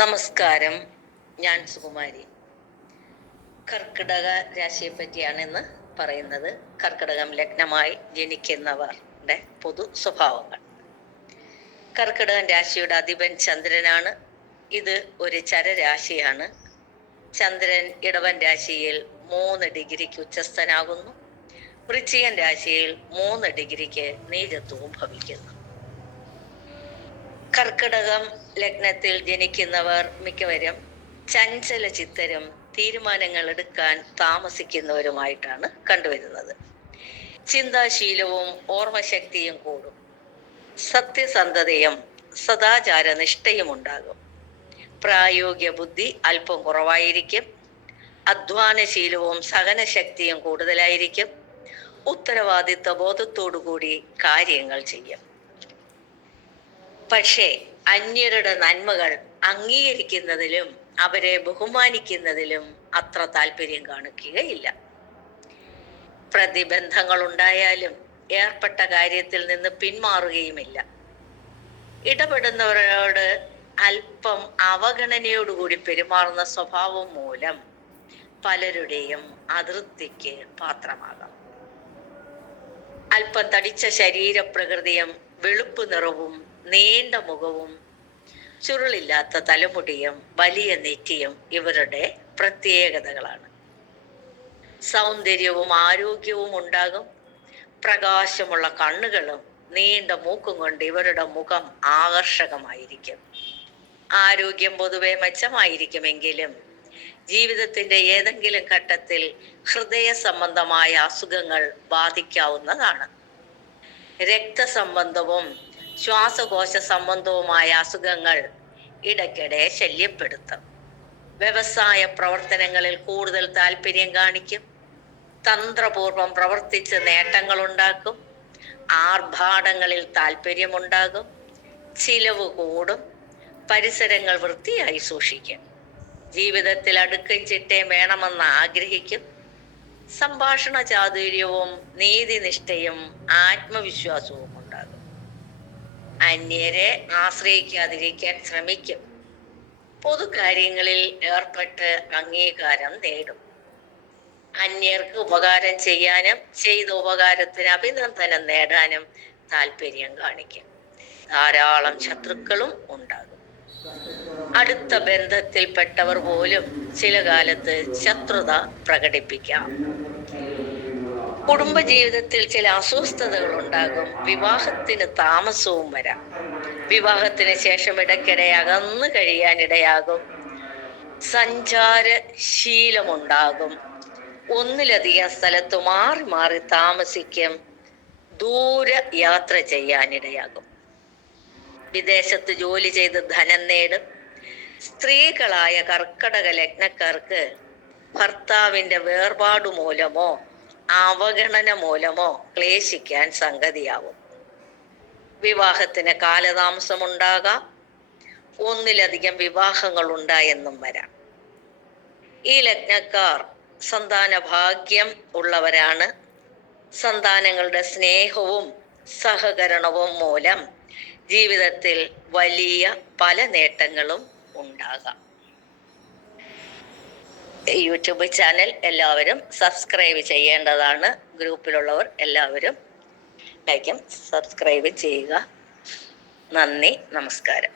നമസ്കാരം, ഞാൻ സുകുമാരി. കർക്കിടക രാശിയെ പറ്റിയാണ് ഇന്ന് പറയുന്നത്. കർക്കിടകം ലഗ്നമായി ജനിക്കുന്നവരുടെ പൊതു സ്വഭാവങ്ങൾ. കർക്കിടകം രാശിയുടെ അധിപൻ ചന്ദ്രനാണ്. ഇത് ഒരു ചരരാശിയാണ്. ചന്ദ്രൻ ഇടവൻ രാശിയിൽ 3 ഡിഗ്രിക്ക് ഉച്ചസ്ഥനാകുന്നു. വൃശ്ചികൻ രാശിയിൽ 3 ഡിഗ്രിക്ക് നീചത്വവും ഭവിക്കുന്നു. കർക്കിടകം ലഗ്നത്തിൽ ജനിക്കുന്നവർ മിക്കവരും ചഞ്ചല ചിത്തരും തീരുമാനങ്ങൾ എടുക്കാൻ താമസിക്കുന്നവരുമായിട്ടാണ് കണ്ടുവരുന്നത്. ചിന്താശീലവും ഓർമ്മശക്തിയും കൂടും. സത്യസന്ധതയും സദാചാര നിഷ്ഠയും ഉണ്ടാകും. പ്രായോഗിക ബുദ്ധി അല്പം കുറവായിരിക്കും. അധ്വാനശീലവും സഹനശക്തിയും കൂടുതലായിരിക്കും. ഉത്തരവാദിത്വ ബോധത്തോടുകൂടി കാര്യങ്ങൾ ചെയ്യും. പക്ഷേ അന്യരുടെ നന്മകൾ അംഗീകരിക്കുന്നതിലും അവരെ ബഹുമാനിക്കുന്നതിലും അത്ര താല്പര്യം കാണിക്കുകയില്ല. പ്രതിബന്ധങ്ങൾ ഉണ്ടായാലും ഏർപ്പെട്ട കാര്യത്തിൽ നിന്ന് പിന്മാറുകയുമില്ല. ഇടപെടുന്നവരോട് അല്പം അവഗണനയോടുകൂടി പെരുമാറുന്ന സ്വഭാവം മൂലം പലരുടെയും അതൃപ്തിക്ക് പാത്രമാകാം. അല്പം തടിച്ച ശരീരപ്രകൃതിയും വെളുപ്പ് നിറവും നീണ്ട മുഖവും ചുരുളില്ലാത്ത തലമുടിയും വലിയ നെറ്റിയും ഇവരുടെ പ്രത്യേകതകളാണ്. സൗന്ദര്യവും ആരോഗ്യവും ഉണ്ടാകും. പ്രകാശമുള്ള കണ്ണുകളും നീണ്ട മൂക്കും കൊണ്ട് ഇവരുടെ മുഖം ആകർഷകമായിരിക്കും. ആരോഗ്യം പൊതുവെ മെച്ചമായിരിക്കുമെങ്കിലും ജീവിതത്തിന്റെ ഏതെങ്കിലും ഘട്ടത്തിൽ ഹൃദയ സംബന്ധമായ അസുഖങ്ങൾ ബാധിക്കാവുന്നതാണ്. രക്തസംബന്ധവും ശ്വാസകോശ സംബന്ധവുമായ അസുഖങ്ങൾ ഇടയ്ക്കിടെ ശല്യപ്പെടുത്തും. വ്യവസായ പ്രവർത്തനങ്ങളിൽ കൂടുതൽ താല്പര്യം കാണിക്കും. തന്ത്രപൂർവം പ്രവർത്തിച്ച് നേട്ടങ്ങൾ ഉണ്ടാക്കും. ആർഭാടങ്ങളിൽ താല്പര്യമുണ്ടാകും. ചിലവ് കൂടും. പരിസരങ്ങൾ വൃത്തിയായി സൂക്ഷിക്കും. ജീവിതത്തിൽ അടുക്കും ചിട്ടയും വേണമെന്ന് ആഗ്രഹിക്കും. സംഭാഷണ ചാതുര്യവും നീതിനിഷ്ഠയും ആത്മവിശ്വാസവും ഉണ്ടാകും. അന്യരെ ആശ്രയിക്കാതിരിക്കാൻ ശ്രമിക്കും. പൊതുകാര്യങ്ങളിൽ ഏർപ്പെട്ട് അംഗീകാരം നേടും. അന്യർക്ക് ഉപകാരം ചെയ്യാനും ചെയ്ത ഉപകാരത്തിന് അഭിനന്ദനം നേടാനും താല്പര്യം കാണിക്കും. ധാരാളം ശത്രുക്കളും ഉണ്ടാകും. അടുത്ത ബന്ധത്തിൽപ്പെട്ടവർ പോലും ചില കാലത്ത് ശത്രുത പ്രകടിപ്പിക്കാം. കുടുംബജീവിതത്തിൽ ചില അസ്വസ്ഥതകൾ ഉണ്ടാകും. വിവാഹത്തിന് താമസവും വരാം. വിവാഹത്തിന് ശേഷം ഇടയ്ക്കിടെ അകന്നു കഴിയാനിടയാകും. സഞ്ചാരശീലമുണ്ടാകും. ഒന്നിലധികം സ്ഥലത്ത് മാറി മാറി താമസിക്കും. ദൂര യാത്ര ചെയ്യാനിടയാകും. വിദേശത്ത് ജോലി ചെയ്ത് ധനം നേടും. സ്ത്രീകളായ കർക്കടക ലഗ്നക്കാർക്ക് ഭർത്താവിന്റെ വേർപാടു മൂലമോ അവഗണന മൂലമോ ക്ലേശിക്കാൻ സംഗതിയാവും. വിവാഹത്തിന് കാലതാമസമുണ്ടാകാം. ഒന്നിലധികം വിവാഹങ്ങൾ ഉണ്ടായെന്നും വരാം. ഈ ലഗ്നക്കാർ സന്താന ഭാഗ്യം ഉള്ളവരാണ്. സന്താനങ്ങളുടെ സ്നേഹവും സഹകരണവും മൂലം ജീവിതത്തിൽ വലിയ പല നേട്ടങ്ങളും ഉണ്ടാകാം. യൂട്യൂബ് ചാനൽ എല്ലാവരും സബ്സ്ക്രൈബ് ചെയ്യേണ്ടതാണ്. ഗ്രൂപ്പിലുള്ളവർ എല്ലാവരും ലൈക്കും സബ്സ്ക്രൈബ് ചെയ്യുക. നന്ദി, നമസ്കാരം.